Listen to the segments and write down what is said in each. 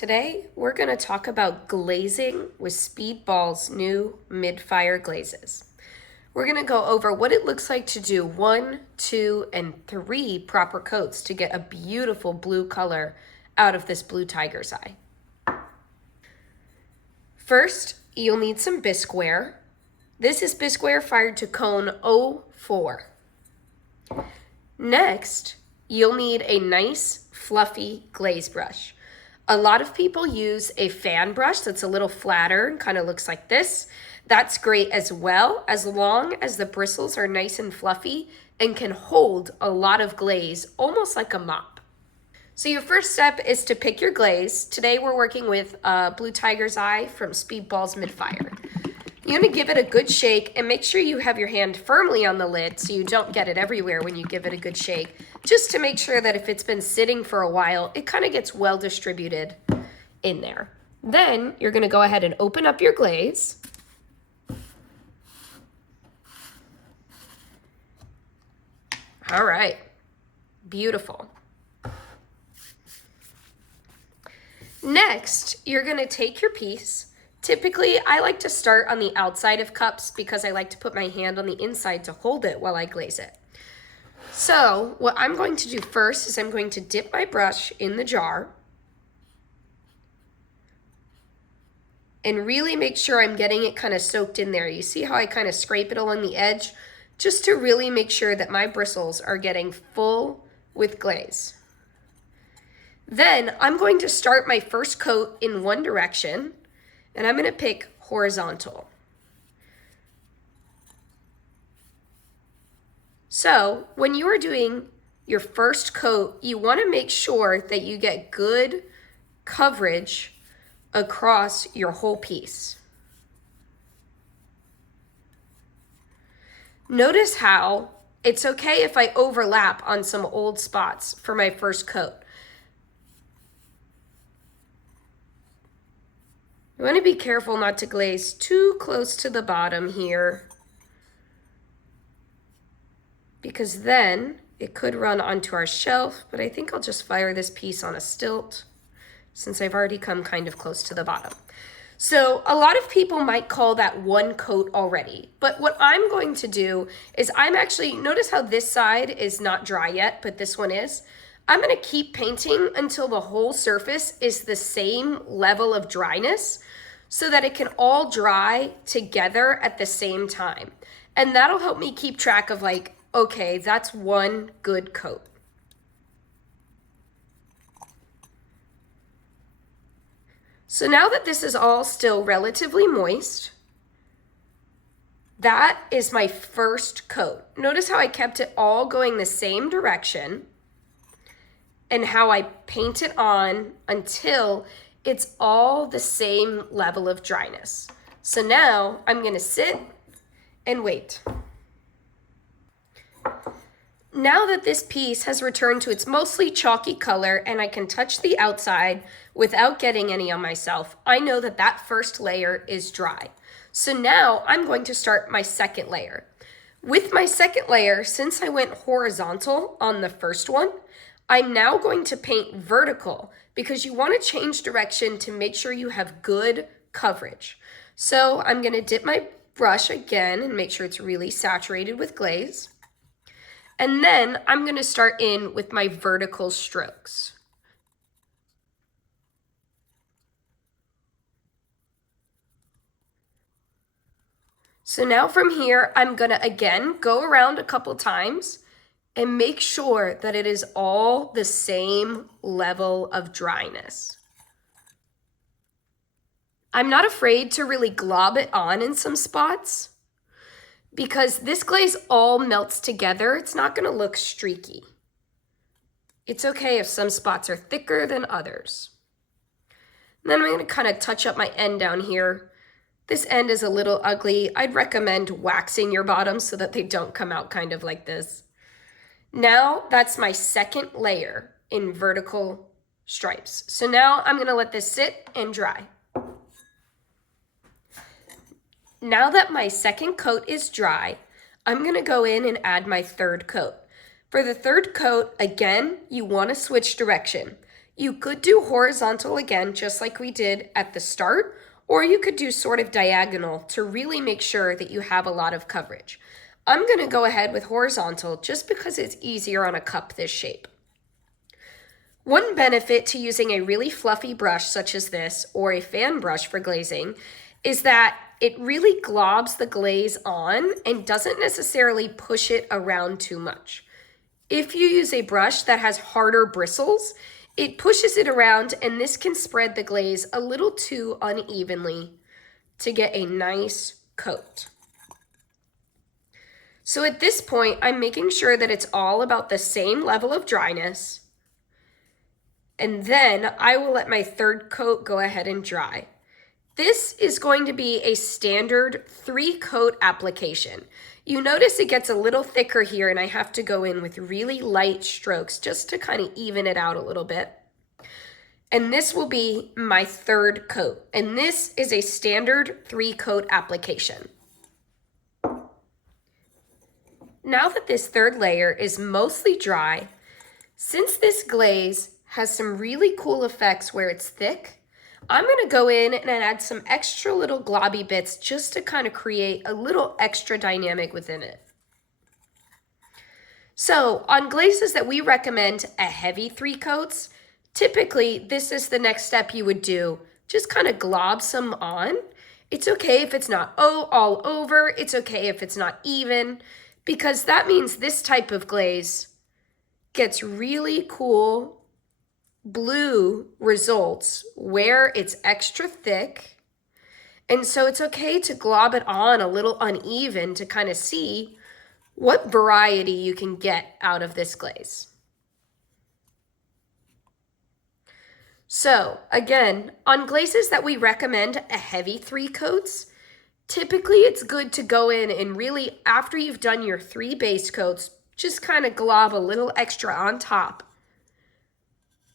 Today, we're going to talk about glazing with Speedball's new mid-fire glazes. We're going to go over what it looks like to do 1, 2, and 3 proper coats to get a beautiful blue color out of this blue tiger's eye. First, you'll need some bisqueware. This is bisqueware fired to cone 04. Next, you'll need a nice fluffy glaze brush. A lot of people use a fan brush that's a little flatter and kind of looks like this. That's great as well, as long as the bristles are nice and fluffy and can hold a lot of glaze, almost like a mop. So your first step is to pick your glaze. Today we're working with Blue Tiger's Eye from Speedball's Mid-Fire. You're going to give it a good shake and make sure you have your hand firmly on the lid so you don't get it everywhere when you give it a good shake, just to make sure that if it's been sitting for a while, it kind of gets well distributed in there. Then you're going to go ahead and open up your glaze. All right, beautiful. Next, you're going to take your piece. Typically, I like to start on the outside of cups because I like to put my hand on the inside to hold it while I glaze it. So what I'm going to do first is I'm going to dip my brush in the jar and really make sure I'm getting it kind of soaked in there. You see how I kind of scrape it along the edge? Just to really make sure that my bristles are getting full with glaze. Then I'm going to start my first coat in one direction, and I'm going to pick horizontal. So when you are doing your first coat, you want to make sure that you get good coverage across your whole piece. Notice how it's okay if I overlap on some old spots for my first coat. You want to be careful not to glaze too close to the bottom here, because then it could run onto our shelf, but I think I'll just fire this piece on a stilt since I've already come kind of close to the bottom. So a lot of people might call that one coat already, but what I'm going to do is notice how this side is not dry yet, but this one is. I'm going to keep painting until the whole surface is the same level of dryness so that it can all dry together at the same time. And that'll help me keep track of like, okay, that's one good coat. So now that this is all still relatively moist, that is my first coat. Notice how I kept it all going the same direction and how I paint it on until it's all the same level of dryness. So now I'm going to sit and wait. Now that this piece has returned to its mostly chalky color and I can touch the outside without getting any on myself, I know that that first layer is dry. So now I'm going to start my second layer. With my second layer, since I went horizontal on the first one, I'm now going to paint vertical because you want to change direction to make sure you have good coverage. So I'm going to dip my brush again and make sure it's really saturated with glaze. And then I'm going to start in with my vertical strokes. So now from here, I'm going to again go around a couple times and make sure that it is all the same level of dryness. I'm not afraid to really glob it on in some spots because this glaze all melts together. It's not going to look streaky. It's okay if some spots are thicker than others. And then I'm going to kind of touch up my end down here. This end is a little ugly. I'd recommend waxing your bottoms so that they don't come out kind of like this. Now that's my second layer in vertical stripes. So now I'm going to let this sit and dry. Now that my second coat is dry, I'm going to go in and add my third coat. For the third coat, again, you want to switch direction. You could do horizontal again, just like we did at the start, or you could do sort of diagonal to really make sure that you have a lot of coverage. I'm going to go ahead with horizontal just because it's easier on a cup this shape. One benefit to using a really fluffy brush such as this, or a fan brush for glazing, is that it really globs the glaze on and doesn't necessarily push it around too much. If you use a brush that has harder bristles, it pushes it around and this can spread the glaze a little too unevenly to get a nice coat. So at this point, I'm making sure that it's all about the same level of dryness. And then I will let my third coat go ahead and dry. This is going to be a standard 3-coat application. You notice it gets a little thicker here and I have to go in with really light strokes just to kind of even it out a little bit. And this will be my third coat. And this is a standard 3-coat application. Now that this third layer is mostly dry, since this glaze has some really cool effects where it's thick, I'm going to go in and add some extra little globby bits just to kind of create a little extra dynamic within it. So on glazes that we recommend a heavy 3 coats, typically this is the next step you would do. Just kind of glob some on. It's okay if it's not all over. It's okay if it's not even, because that means this type of glaze gets really cool blue results where it's extra thick. And so it's okay to glob it on a little uneven to kind of see what variety you can get out of this glaze. So again, on glazes that we recommend a heavy 3 coats, typically it's good to go in and really, after you've done your 3 base coats, just kind of glob a little extra on top,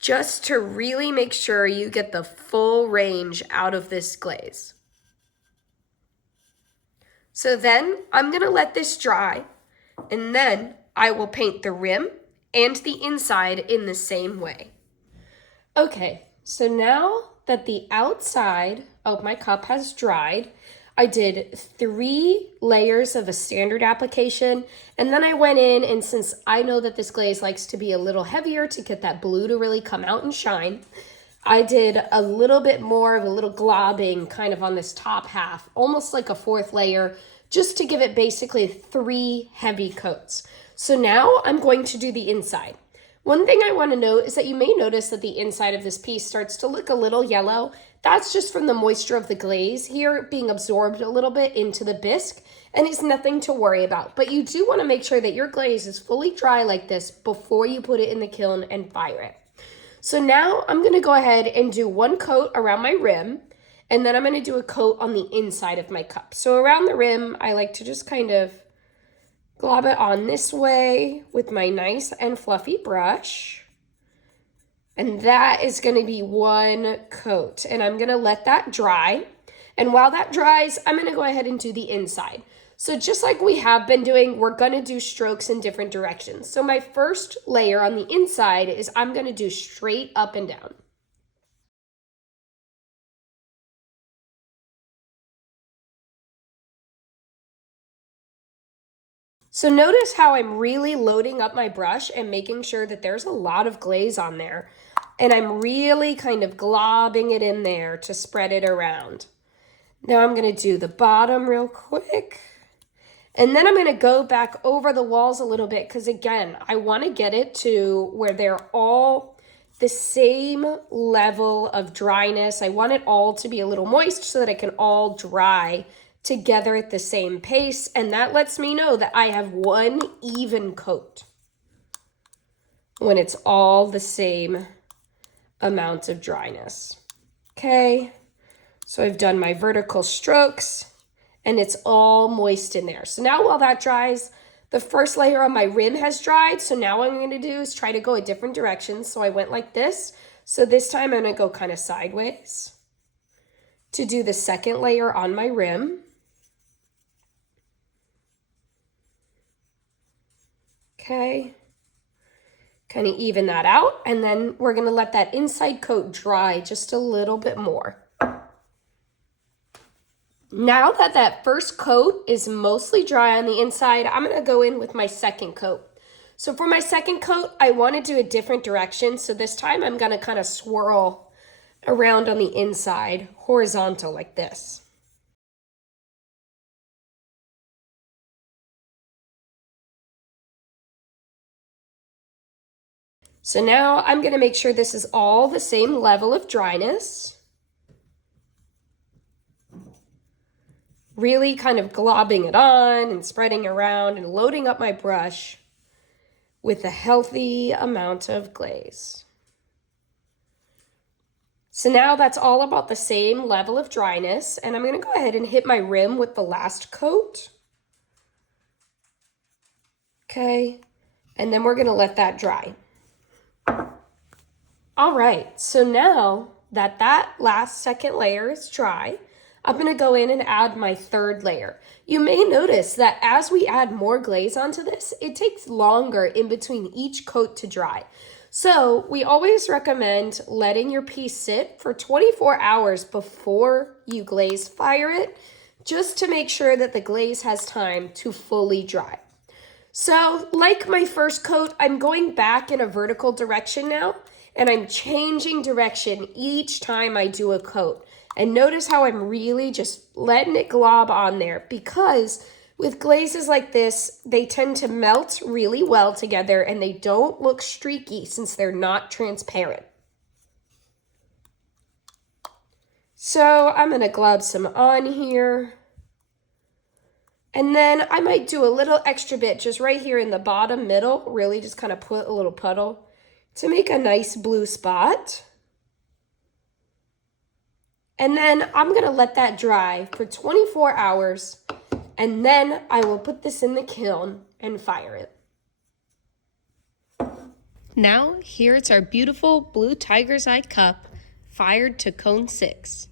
just to really make sure you get the full range out of this glaze. So then I'm going to let this dry, and then I will paint the rim and the inside in the same way. Okay, so now that the outside of my cup has dried, I did 3 layers of a standard application, and then I went in, and since I know that this glaze likes to be a little heavier to get that blue to really come out and shine, I did a little bit more of a little globbing kind of on this top half, almost like a 4th layer, just to give it basically 3 heavy coats. So now I'm going to do the inside. One thing I want to note is that you may notice that the inside of this piece starts to look a little yellow. That's just from the moisture of the glaze here being absorbed a little bit into the bisque, and it's nothing to worry about. But you do want to make sure that your glaze is fully dry like this before you put it in the kiln and fire it. So now I'm going to go ahead and do 1 coat around my rim, and then I'm going to do a coat on the inside of my cup. So around the rim, I like to just kind of glob it on this way with my nice and fluffy brush. And that is going to be 1 coat. And I'm going to let that dry. And while that dries, I'm going to go ahead and do the inside. So just like we have been doing, we're going to do strokes in different directions. So my first layer on the inside is I'm going to do straight up and down. So notice how I'm really loading up my brush and making sure that there's a lot of glaze on there. And I'm really kind of globbing it in there to spread it around. Now I'm going to do the bottom real quick. And then I'm going to go back over the walls a little bit because, again, I want to get it to where they're all the same level of dryness. I want it all to be a little moist so that it can all dry together at the same pace, and that lets me know that I have 1 even coat when it's all the same amount of dryness. Okay, so I've done my vertical strokes and it's all moist in there. So now while that dries, the first layer on my rim has dried. So now what I'm going to do is try to go a different direction. So I went like this. So this time I'm going to go kind of sideways to do the second layer on my rim. Okay, Kind of even that out, and then we're gonna let that inside coat dry just a little bit more. Now that that first coat is mostly dry on the inside, I'm gonna go in with my second coat. So for my second coat, I wanna do a different direction. So this time I'm gonna kind of swirl around on the inside, horizontal like this. So now I'm gonna make sure this is all the same level of dryness. Really kind of globbing it on and spreading around and loading up my brush with a healthy amount of glaze. So now that's all about the same level of dryness, and I'm gonna go ahead and hit my rim with the last coat. Okay, and then we're gonna let that dry. All right, so now that that last second layer is dry, I'm gonna go in and add my third layer. You may notice that as we add more glaze onto this, it takes longer in between each coat to dry. So we always recommend letting your piece sit for 24 hours before you glaze fire it, just to make sure that the glaze has time to fully dry. So like my first coat, I'm going back in a vertical direction now, and I'm changing direction each time I do a coat. And notice how I'm really just letting it glob on there, because with glazes like this, they tend to melt really well together and they don't look streaky since they're not transparent. So I'm gonna glob some on here. And then I might do a little extra bit just right here in the bottom middle, really just kind of put a little puddle to make a nice blue spot. And then I'm gonna let that dry for 24 hours, and then I will put this in the kiln and fire it. Now, here it's our beautiful blue tiger's eye cup, fired to cone 6.